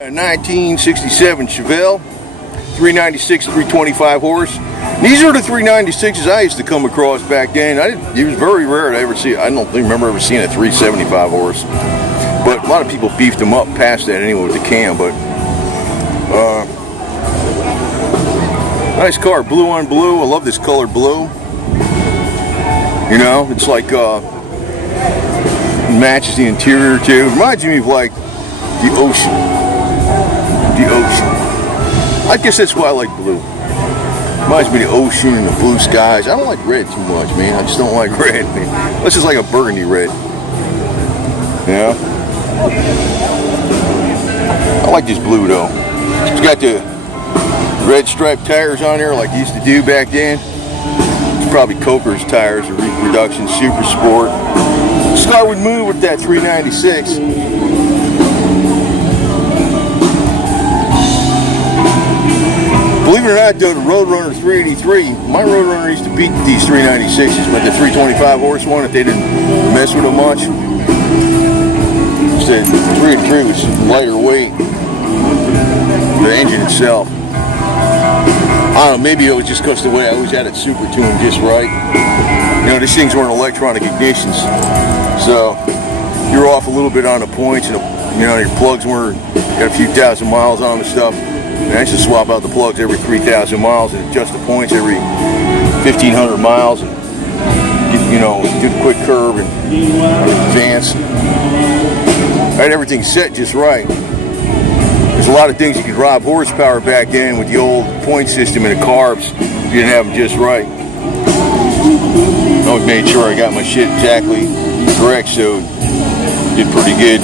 A 1967 Chevelle, 396, 325 horse. These are the 396s I used to come across back then. It was very rare to ever see. I don't remember ever seeing a 375 horse. But a lot of people beefed them up past that anyway with the cam. But nice car, blue on blue. I love this color blue. You know, it's like matches the interior too. Reminds me of like the ocean. The ocean. I guess that's why I like blue. Reminds me of the ocean and the blue skies. I don't like red too much, man. I just don't like red, man. This is like a burgundy red. Yeah. I like this blue though. It's got the red striped tires on there like you used to do back then. It's probably Coker's tires or reproduction, super sport. Start with move with that 396. Believe it or not, though, the Roadrunner 383, my Roadrunner used to beat these 396s, but the 325 horse one, if they didn't mess with them much, the 383 was lighter weight. The engine itself, I don't know, maybe it was just because the way I always had it super tuned just right. You know, these things weren't electronic ignitions, so you're off a little bit on the points, and you know, your plugs weren't got a few thousand miles on them and stuff. And I used to swap out the plugs every 3,000 miles and adjust the points every 1,500 miles and get, you know, do the quick curve and advance. I had everything set just right. There's a lot of things you could rob horsepower back then with the old point system and the carbs. You didn't have them just right. I always made sure I got my shit exactly correct, so did pretty good.